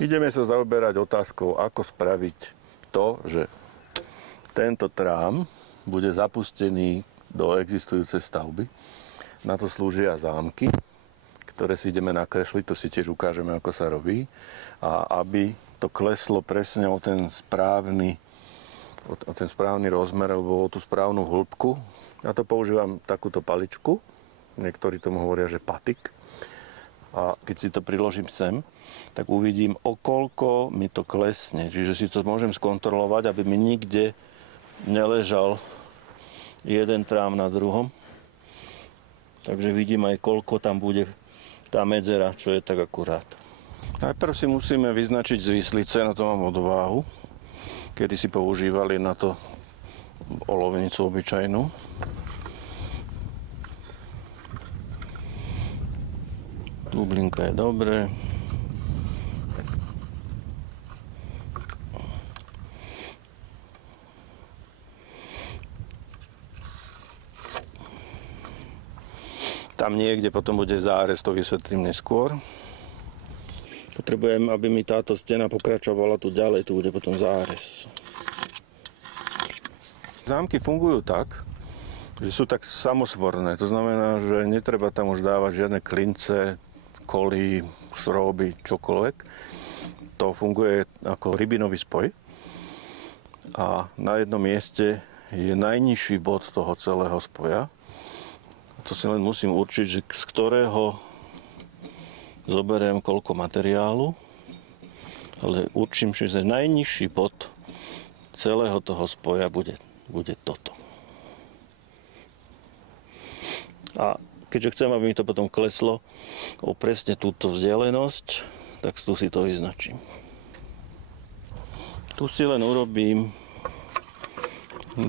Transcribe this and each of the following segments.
Ideme sa zaoberať otázkou, ako spraviť to, že tento trám bude zapustený do existujúcej stavby. Na to slúžia zámky, ktoré si ideme nakresliť, to si tiež ukážeme, ako sa robí. A aby to kleslo presne o ten správny rozmer, alebo o tú správnu hĺbku, na to používam takúto paličku, niektorí tomu hovoria, že patik. A keď si to priložím sem, tak uvidím, o koľko mi to klesne. Čiže si to môžem skontrolovať, aby mi nikde neležal jeden trám na druhom. Takže vidím aj, koľko tam bude tá medzera, čo je tak akurát. Najprv si musíme vyznačiť zvislice, na to mám odvahu. Kedy si používali na to olovnicu obyčajnú. Bublinka je dobré. Tam niekde potom bude zárez, to vysvetlím neskôr. Potrebujem, aby mi táto stena pokračovala tu ďalej, tu bude potom zárez. Zámky fungujú tak, že sú tak samosvorné. To znamená, že netreba tam už dávať žiadne klince, koly, šroby, čokoľvek. To funguje ako rybinový spoj. A na jednom mieste je najnižší bod toho celého spoja. To si len musím určiť, že z ktorého zoberiem koľko materiálu. Ale určím, že najnižší bod celého toho spoja bude toto. A keďže chcem, aby mi to potom kleslo o presne túto vzdialenosť, tak tu si to vyznačím. Tu si len urobím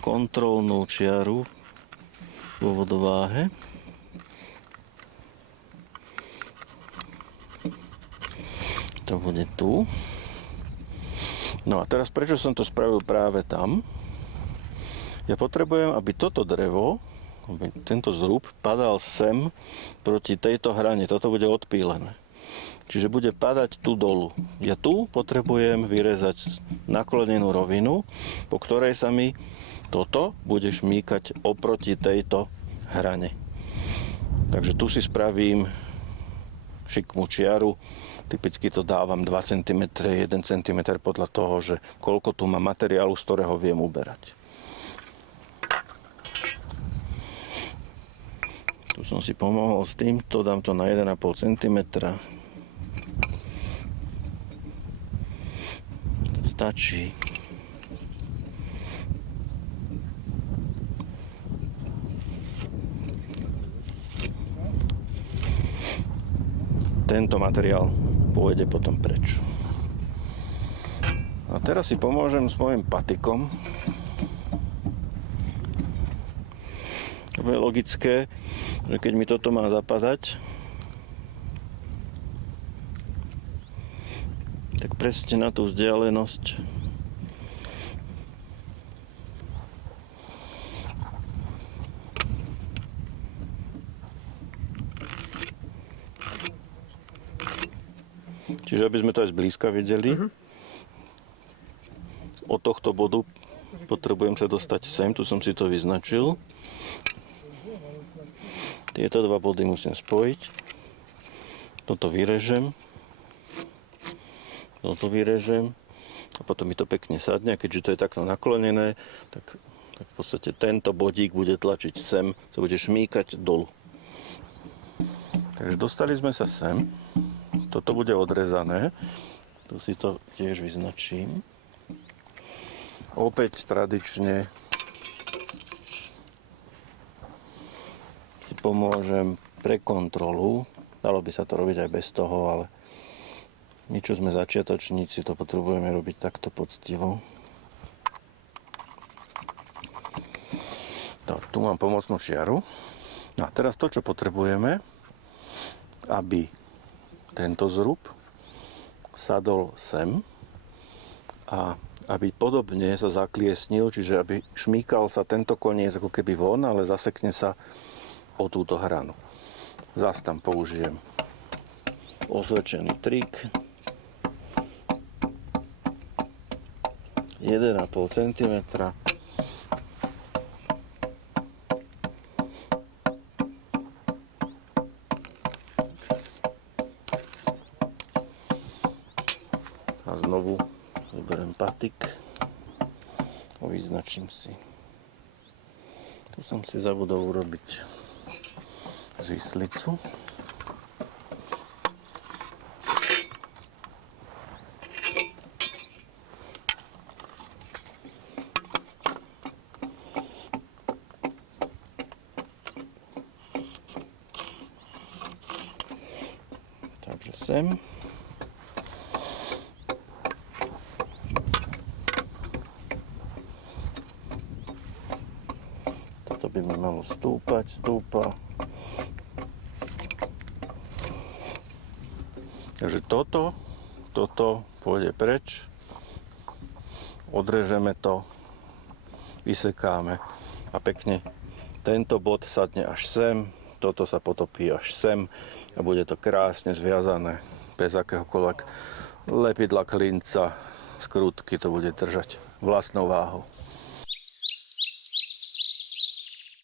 kontrolnú čiaru vo vodováhe. To bude tu. No a teraz prečo som to spravil práve tam? Ja potrebujem, aby toto drevo, tento zrub padal sem proti tejto hrane. Toto bude odpílené. Čiže bude padať tu dolu. Ja tu potrebujem vyrezať naklonenú rovinu, po ktorej sa mi toto bude šmýkať oproti tejto hrane. Takže tu si spravím šikmú čiaru. Typicky to dávam 2 cm, 1 cm podľa toho, že koľko tu má materiálu, z ktorého viem uberať. Tu som si pomohol s týmto, dám to na 1,5 cm. Stačí. Tento materiál pôjde potom preč. A teraz si pomôžem s mojím patikom. To je logické, že keď mi toto má zapadať, tak presne na tú vzdialenosť čiže aby sme to aj zblízka videli. Od tohto bodu potrebujem sa dostať sem, tu som si to vyznačil. Tieto dva body musím spojiť. Toto vyrežem. Toto vyrežem. A potom mi to pekne sadne. A keďže to je takto naklonené, tak v podstate tento bodík bude tlačiť sem, sa bude šmýkať dolu. Takže dostali sme sa sem. Toto bude odrezané. Tu si to tiež vyznačím. Opäť tradične si pomôžem pre kontrolu. Dalo by sa to robiť aj bez toho, ale my, čo sme začiatočníci, to potrebujeme robiť takto poctivo. Tak, tu mám pomocnú čiaru. A teraz to, čo potrebujeme, aby tento zrub sadol sem a aby podobne sa zakliesnil, čiže aby šmýkal sa tento koniec ako keby von, ale zasekne sa o túto hranu. Zas tam použijem osvedčený trik. 1,5 cm. A znovu vyberiem patik a vyznačím si. Tu som si zabudol urobiť zvislicu. Takže sem. Toto by mi malo stúpa. Takže toto pôjde preč. Odrežeme to, vysekáme a pekne tento bod sadne až sem, toto sa potopí až sem a bude to krásne zviazané bez akéhokoľvek lepidla, klinca, skrutky, to bude držať vlastnou váhou.